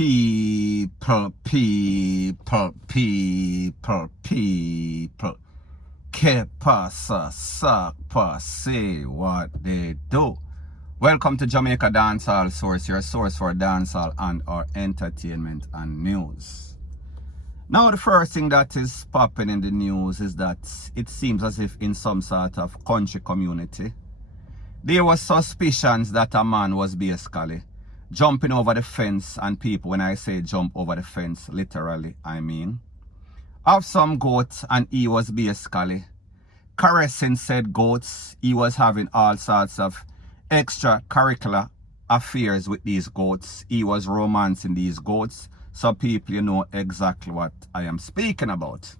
people. Que pasa, suck, say what they do. Welcome to Jamaica Dancehall Source, your source for dancehall and our entertainment and news. Now the first thing that is popping in the news is that it seems as if in some sort of country community, there was suspicions that a man was basically jumping over the fence, and people, when I say jump over the fence, literally, I mean, of some goats, and he was basically caressing said goats. He was having all sorts of extracurricular affairs with these goats. He was romancing these goats. So people, you know exactly what I am speaking about.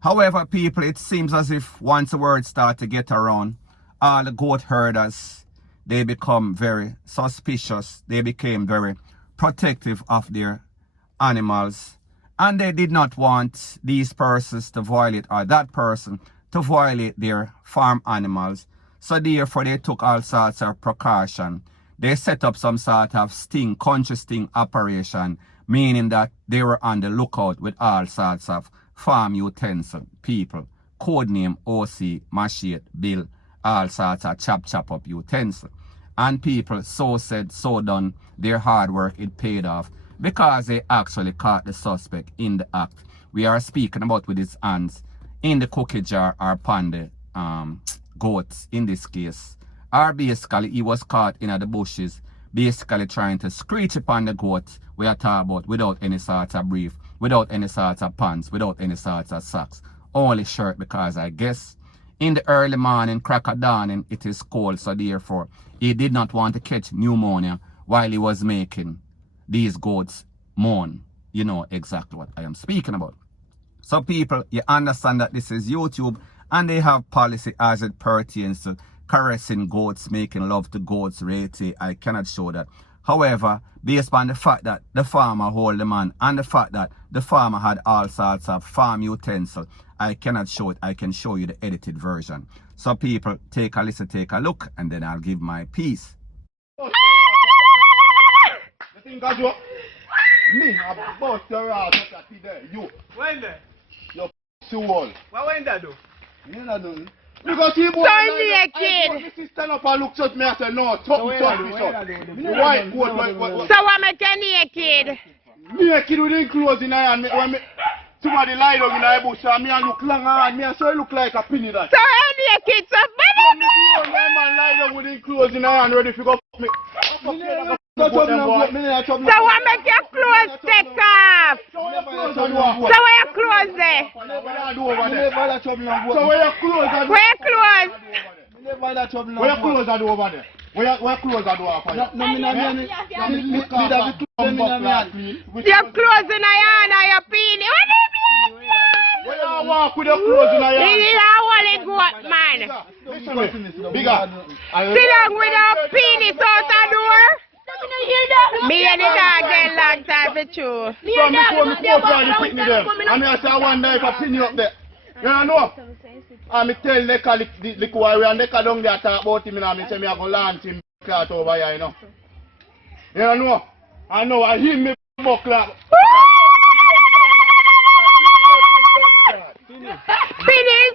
However, people, it seems as if once the word start to get around, all the goat herders, they become very suspicious. They became very protective of their animals. And they did not want these persons to violate, or that person to violate their farm animals. So therefore they took all sorts of precaution. They set up some sort of country sting operation, meaning that they were on the lookout with all sorts of farm utensil people. Codename OC, Machete, Bill, all sorts of chop up utensil. And people, so said, so done, their hard work, it paid off, because they actually caught the suspect in the act. We are speaking about with his hands in the cookie jar or upon the goats in this case. Or basically he was caught in the bushes, basically trying to screech upon the goat we are talking about, without any sort of brief, without any sort of pants, without any sort of socks. Only shirt, because I guess in the early morning, crack of dawning, it is cold, so therefore he did not want to catch pneumonia while he was making these goats moan. You know exactly what I am speaking about. So people, you understand that this is YouTube, and they have policy as it pertains to caressing goats, making love to goats, G0AT. I cannot show that. However, based on the fact that the farmer hold the man, and the fact that the farmer had all sorts of farm utensil, I cannot show it. I can show you the edited version. So people, take a listen, take a look, and then I'll give my piece. Me, I bust your ass up there. You. When there? Your wall. What when that do? You not doing. Because he boy. My sister up and look at me and say, no, talk me. White coat, So what make you naked? Naked with the clothes in her hand. When somebody lie down in the bush and me and look long and me and so I look like a penny that. So you naked, so my man lie down with the clothes in her hand ready to go me. So what make your clothes take off? So where your clothes there? So where your clothes are? Where your clothes? Where your clothes are over there? Where clothes are over for you? Your clothes in your hand or your penis? What do you mean? Where you walk with your clothes in your hand? You need a holy goat, man. Bigger. Sit down with your penis out the door. Me and the dog get long time for true. From before me go for the picnic them. And I say I wonder if I pin you up there. You know? And me tell Leka the choir and Leka down there talk about him and I say me I go launch him cloth over here, you know. You know? I know I hear me buckler. Phyllis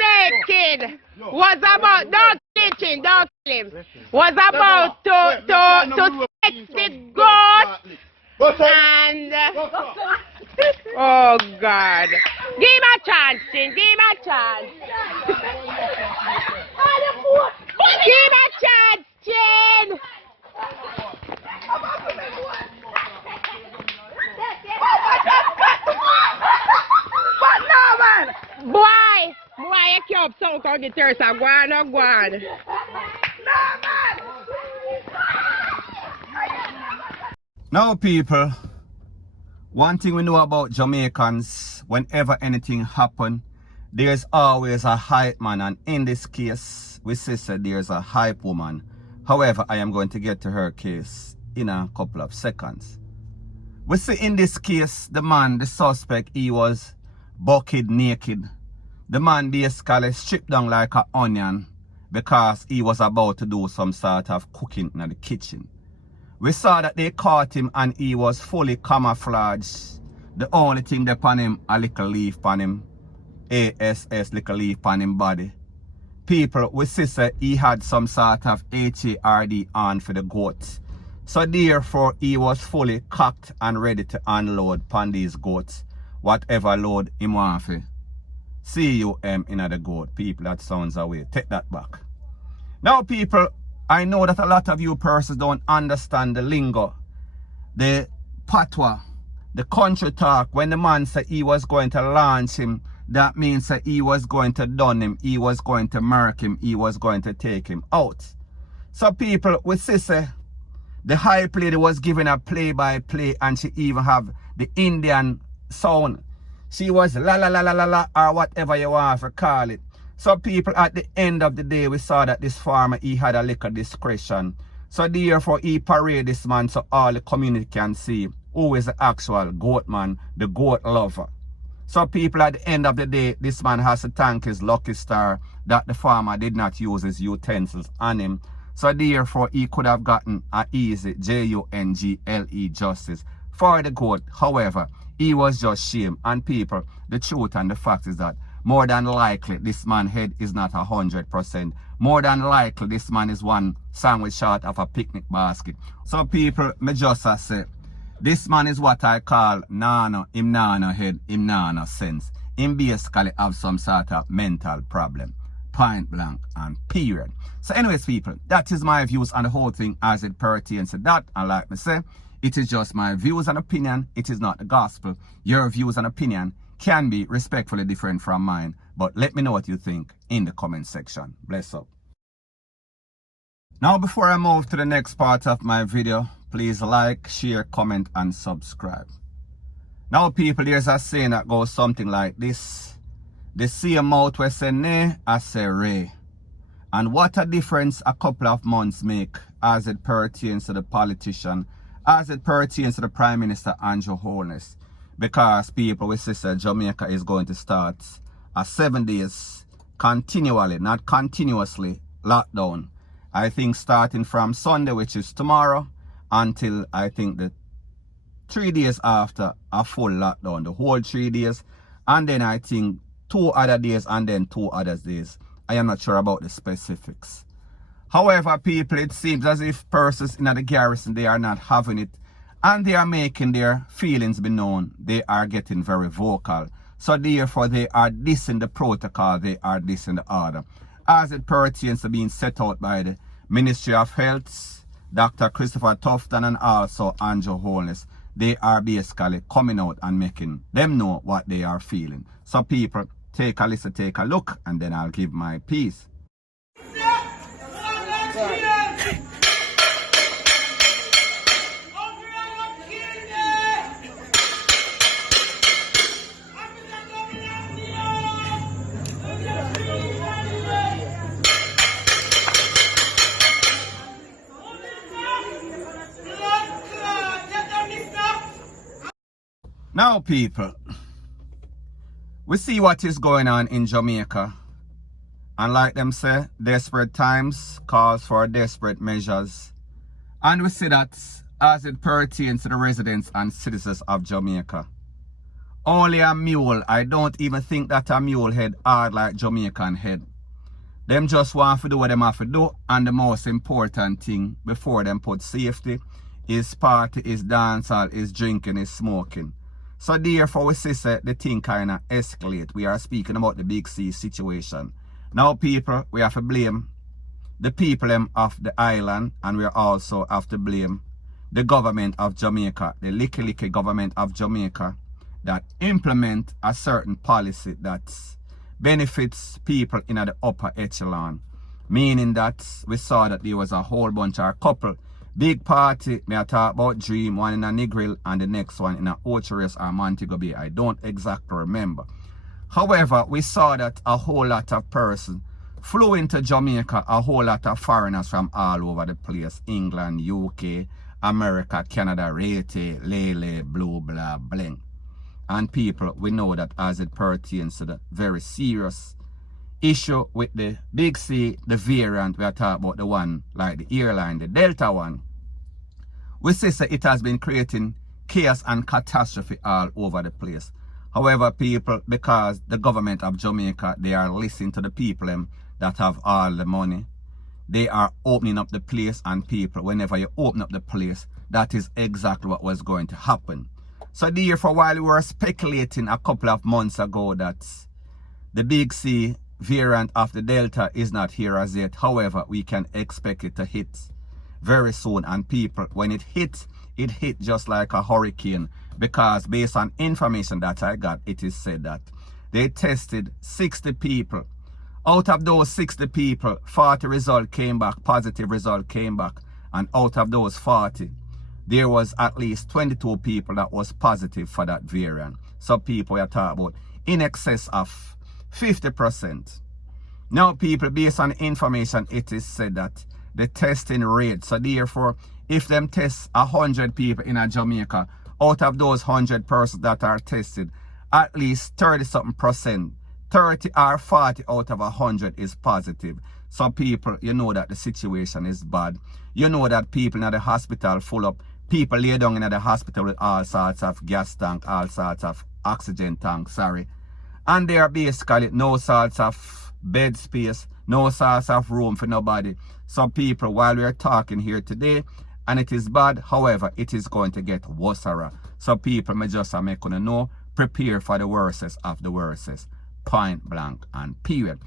naked. Was about don't kitchen, don't kill him. Was about to sex the goat and oh God. Give him a chance, Chin. Give him a chance. Give him a chance, Chin. But no man. Boy, you can't sound on the terrace and go on or go on. Now people, one thing we know about Jamaicans, whenever anything happen, there's always a hype man, and in this case, we say there's a hype woman. However, I am going to get to her case in a couple of seconds. We see in this case, the man, the suspect, he was bucket naked. The man basically stripped down like an onion because he was about to do some sort of cooking in the kitchen. We saw that they caught him and he was fully camouflaged. The only thing upon him, a little leaf on him. ASS, little leaf on him body. People, we see say he had some sort of HARD on for the goats. So therefore, he was fully cocked and ready to unload upon these goats. Whatever load him want for. CUM in the goat. People, that sounds away. Take that back. Now people, I know that a lot of you persons don't understand the lingo. The patois. The country talk. When the man said he was going to launch him, that means that he was going to done him. He was going to mark him. He was going to take him out. So people, we see say, the hype lady was giving a play-by-play and she even have the Indian sound. She was la la la la la la or whatever you want to call it. So people, at the end of the day, we saw that this farmer, he had a little discretion. So therefore, he parade this man so all the community can see who is the actual goat man, the goat lover. So people, at the end of the day, this man has to thank his lucky star that the farmer did not use his utensils on him. So therefore, he could have gotten an easy JUNGLE justice for the goat. However, he was just shame. And people, the truth and the fact is that more than likely, this man's head is not 100%. More than likely, this man is one sandwich short of a picnic basket. So people, me just say, this man is what I call nano, him nano head, him nano sense. Him basically have some sort of mental problem. Point blank and period. So anyways people, that is my views on the whole thing as it pertains to that. And like me say, it is just my views and opinion. It is not the gospel. Your views and opinion can be respectfully different from mine. But let me know what you think in the comment section. Bless up. Now before I move to the next part of my video, please like, share, comment and subscribe. Now people, there's a saying that goes something like this. The same mouth we say nay, I say ray. And what a difference a couple of months make as it pertains to the politician, as it pertains to the Prime Minister Andrew Holness. Because people, we say Jamaica is going to start a 7 days continually, not continuously, lockdown. I think starting from Sunday, which is tomorrow, until I think the 3 days after a full lockdown, the whole 3 days. And then I think 2 other days and then 2 other days. I am not sure about the specifics. However, people, it seems as if persons in the garrison, they are not having it. And they are making their feelings be known. They are getting very vocal. So therefore, they are dissing the protocol. They are dissing the order. As it pertains to being set out by the Ministry of Health, Dr. Christopher Tufton and also Andrew Holness. They are basically coming out and making them know what they are feeling. So people, take a listen, take a look, and then I'll give my piece. Now people, we see what is going on in Jamaica. And like them say, desperate times calls for desperate measures. And we see that as it pertains to the residents and citizens of Jamaica. Only a mule, I don't even think that a mule head hard like Jamaican head. Them just want to do what them have to do. And the most important thing before them put safety is party, is dancehall, is drinking, is smoking. So therefore we see the thing kind of escalate. We are speaking about the Big C situation. Now people, we have to blame the people of the island, and we also have to blame the government of Jamaica, the licky government of Jamaica, that implement a certain policy that benefits people in the upper echelon. Meaning that we saw that there was a whole bunch of couple big party, may I talk about Dream, one in a Negril and the next one in a Ocho or Montego Bay. I don't exactly remember. However, we saw that a whole lot of persons flew into Jamaica, a whole lot of foreigners from all over the place. England, UK, America, Canada, Rete, Lele, Blue, blah, bling. And people, we know that as it pertains to the very serious issue with the Big C, the variant, we are talking about the one like the airline, the Delta one. we say it has been creating chaos and catastrophe all over the place. However, people, because the government of Jamaica, they are listening to the people that have all the money. They are opening up the place, and people, whenever you open up the place, that is exactly what was going to happen. So therefore, while we were speculating a couple of months ago that the Big C variant of the Delta is not here as yet, however, we can expect it to hit very soon. And people, when it hit just like a hurricane, because based on information that I got, it is said that they tested 60 people. Out of those 60 people, 40 result came back, positive result came back. And out of those 40, there was at least 22 people that was positive for that variant. So people are talking about in excess of 50%. Now people, based on information, it is said that the testing rate, so therefore, if them test 100 people in a Jamaica, out of those 100 persons that are tested, at least 30-something%, 30 or 40 out of 100 is positive. So people, you know that the situation is bad. You know that people in the hospital full up. People lay down in the hospital with all sorts of gas tank, all sorts of oxygen tank, and there are basically no sorts of bed space, no sorts of room for nobody. So people, while we are talking here today, and it is bad, however, it is going to get worse. So people may just make you know, prepare for the worstest of the worstest. Point blank and period.